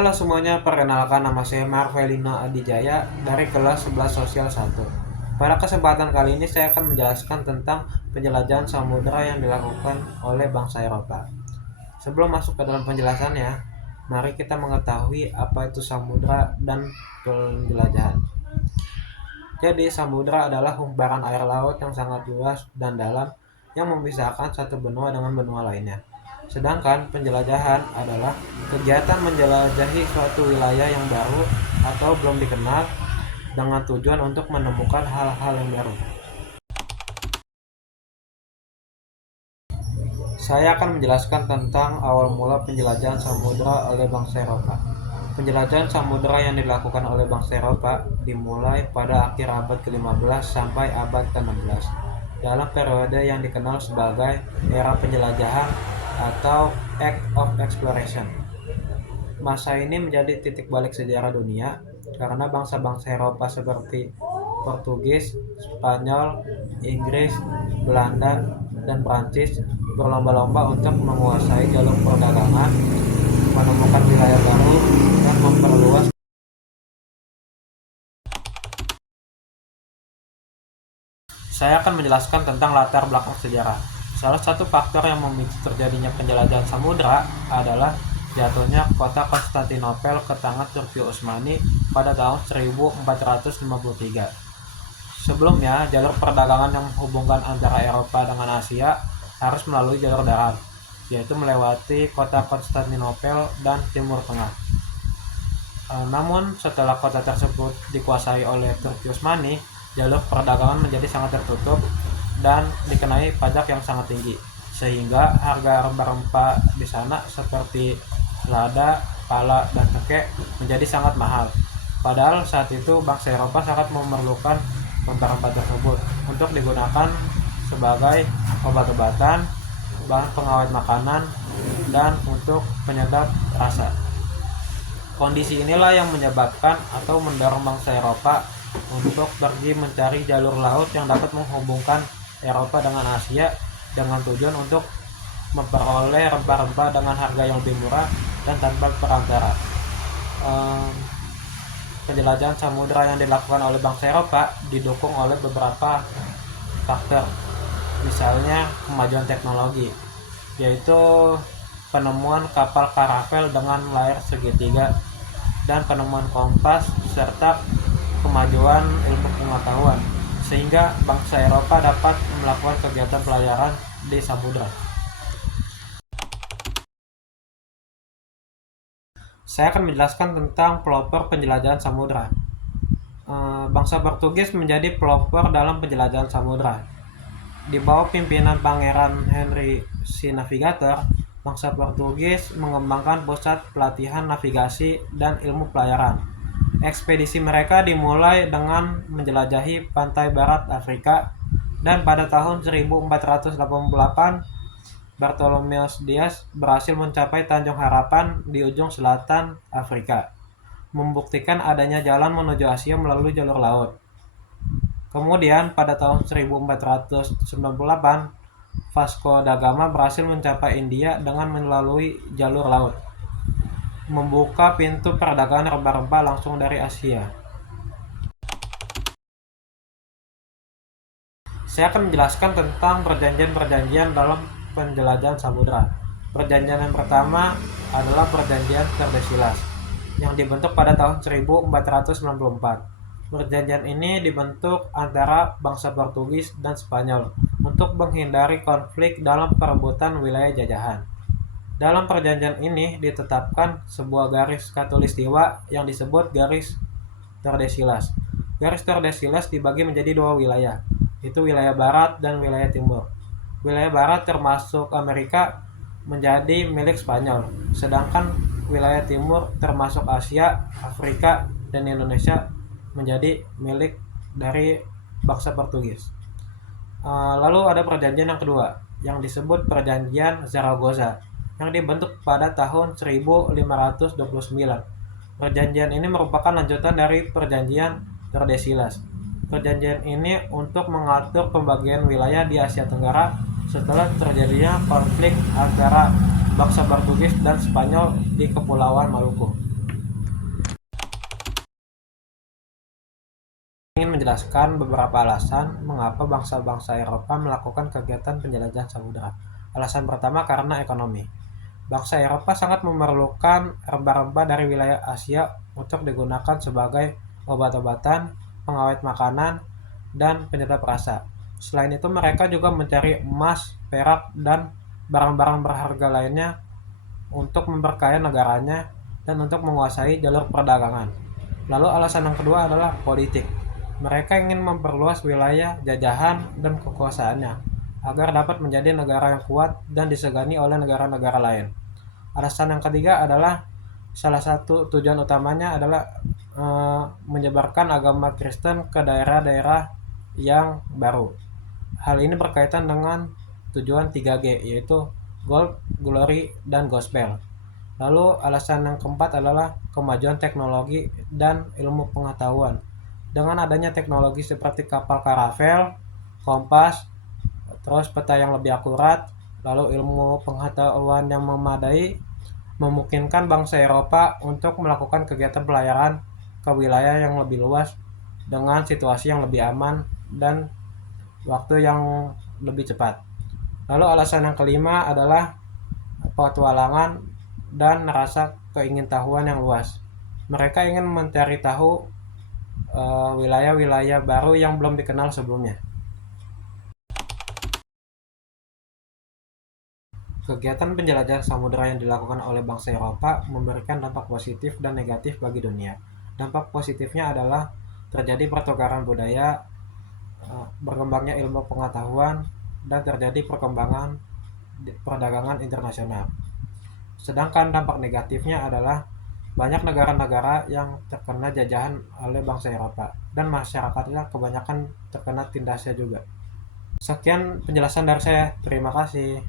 Halo semuanya, perkenalkan nama saya Marvelino Adijaya dari kelas 11 Sosial 1. Pada kesempatan kali ini saya akan menjelaskan tentang penjelajahan samudera yang dilakukan oleh bangsa Eropa. Sebelum masuk ke dalam penjelasannya, mari kita mengetahui apa itu samudera dan penjelajahan. Jadi, samudera adalah hamparan air laut yang sangat luas dan dalam yang memisahkan satu benua dengan benua lainnya. Sedangkan penjelajahan adalah kegiatan menjelajahi suatu wilayah yang baru atau belum dikenal dengan tujuan untuk menemukan hal-hal yang baru. Saya akan menjelaskan tentang awal mula penjelajahan samudera oleh bangsa Eropa. Penjelajahan samudera yang dilakukan oleh bangsa Eropa dimulai pada akhir abad ke-15 sampai abad ke-16 dalam periode yang dikenal sebagai era penjelajahan atau Age of Exploration. Masa ini menjadi titik balik sejarah dunia karena bangsa-bangsa Eropa seperti Portugis, Spanyol, Inggris, Belanda, dan Prancis berlomba-lomba untuk menguasai jalur perdagangan, menemukan wilayah baru, dan memperluas. Saya akan menjelaskan tentang latar belakang sejarah. Salah satu faktor yang memicu terjadinya penjelajahan samudera adalah jatuhnya kota Konstantinopel ke tangan Turki Utsmani pada tahun 1453. Sebelumnya, jalur perdagangan yang menghubungkan antara Eropa dengan Asia harus melalui jalur darat, yaitu melewati kota Konstantinopel dan Timur Tengah. Namun, setelah kota tersebut dikuasai oleh Turki Utsmani, jalur perdagangan menjadi sangat tertutup dan dikenai pajak yang sangat tinggi, sehingga harga rempah-rempah di sana seperti lada, pala, dan teke menjadi sangat mahal. Padahal saat itu bangsa Eropa sangat memerlukan rempah-rempah tersebut untuk digunakan sebagai obat-obatan, bahan pengawet makanan, dan untuk penyedap rasa. Kondisi inilah yang menyebabkan atau mendorong bangsa Eropa untuk pergi mencari jalur laut yang dapat menghubungkan Eropa dengan Asia dengan tujuan untuk memperoleh rempah-rempah dengan harga yang lebih murah dan tanpa perantara. Penjelajahan samudera yang dilakukan oleh bangsa Eropa didukung oleh beberapa faktor, misalnya kemajuan teknologi, yaitu penemuan kapal karavel dengan layar segitiga dan penemuan kompas serta kemajuan ilmu pengetahuan, sehingga bangsa Eropa dapat melakukan kegiatan pelayaran di samudera. Saya akan menjelaskan tentang pelopor penjelajahan samudera. Bangsa Portugis menjadi pelopor dalam penjelajahan samudera. Di bawah pimpinan Pangeran Henry si Navigator, bangsa Portugis mengembangkan pusat pelatihan navigasi dan ilmu pelayaran. Ekspedisi mereka dimulai dengan menjelajahi pantai barat Afrika, dan pada tahun 1488 Bartolomeus Dias berhasil mencapai Tanjung Harapan di ujung selatan Afrika, membuktikan adanya jalan menuju Asia melalui jalur laut. Kemudian pada tahun 1498 Vasco da Gama berhasil mencapai India dengan melalui jalur laut, membuka pintu perdagangan rempah-rempah langsung dari Asia. Saya akan menjelaskan tentang perjanjian-perjanjian dalam penjelajahan samudera. Perjanjian yang pertama adalah Perjanjian Tordesillas yang dibentuk pada tahun 1494. Perjanjian ini dibentuk antara bangsa Portugis dan Spanyol untuk menghindari konflik dalam perebutan wilayah jajahan. Dalam perjanjian ini ditetapkan sebuah garis khatulistiwa yang disebut garis Tordesillas. Garis Tordesillas dibagi menjadi dua wilayah, yaitu wilayah barat dan wilayah timur. Wilayah barat termasuk Amerika menjadi milik Spanyol, sedangkan wilayah timur termasuk Asia, Afrika, dan Indonesia menjadi milik dari bangsa Portugis. Lalu ada perjanjian yang kedua yang disebut Perjanjian Zaragoza yang dibentuk pada tahun 1529. Perjanjian ini merupakan lanjutan dari Perjanjian Tordesillas. Perjanjian ini untuk mengatur pembagian wilayah di Asia Tenggara setelah terjadinya konflik antara bangsa Portugis dan Spanyol di Kepulauan Maluku. ingin menjelaskan beberapa alasan mengapa bangsa-bangsa Eropa melakukan kegiatan penjelajahan samudera. Alasan pertama karena ekonomi. Bangsa Eropa sangat memerlukan rempah-rempah dari wilayah Asia untuk digunakan sebagai obat-obatan, pengawet makanan, dan penyedap rasa. Selain itu, mereka juga mencari emas, perak, dan barang-barang berharga lainnya untuk memperkaya negaranya dan untuk menguasai jalur perdagangan. Lalu alasan yang kedua adalah politik. Mereka ingin memperluas wilayah jajahan dan kekuasaannya agar dapat menjadi negara yang kuat dan disegani oleh negara-negara lain. Alasan yang ketiga adalah salah satu tujuan utamanya adalah menyebarkan agama Kristen ke daerah-daerah yang baru. Hal ini berkaitan dengan tujuan 3G, yaitu Gold, Glory, dan Gospel. Lalu alasan yang keempat adalah kemajuan teknologi dan ilmu pengetahuan. Dengan adanya teknologi seperti kapal karavel, kompas, terus peta yang lebih akurat, lalu ilmu pengetahuan yang memadai, memungkinkan bangsa Eropa untuk melakukan kegiatan pelayaran ke wilayah yang lebih luas dengan situasi yang lebih aman dan waktu yang lebih cepat. Lalu alasan yang kelima adalah petualangan dan rasa keingintahuan yang luas. Mereka ingin mencari tahu wilayah-wilayah baru yang belum dikenal sebelumnya. Kegiatan penjelajahan samudera yang dilakukan oleh bangsa Eropa memberikan dampak positif dan negatif bagi dunia. Dampak positifnya adalah terjadi pertukaran budaya, berkembangnya ilmu pengetahuan, dan terjadi perkembangan perdagangan internasional. Sedangkan dampak negatifnya adalah banyak negara-negara yang terkena jajahan oleh bangsa Eropa dan masyarakatnya kebanyakan terkena tindasnya juga. Sekian penjelasan dari saya. Terima kasih.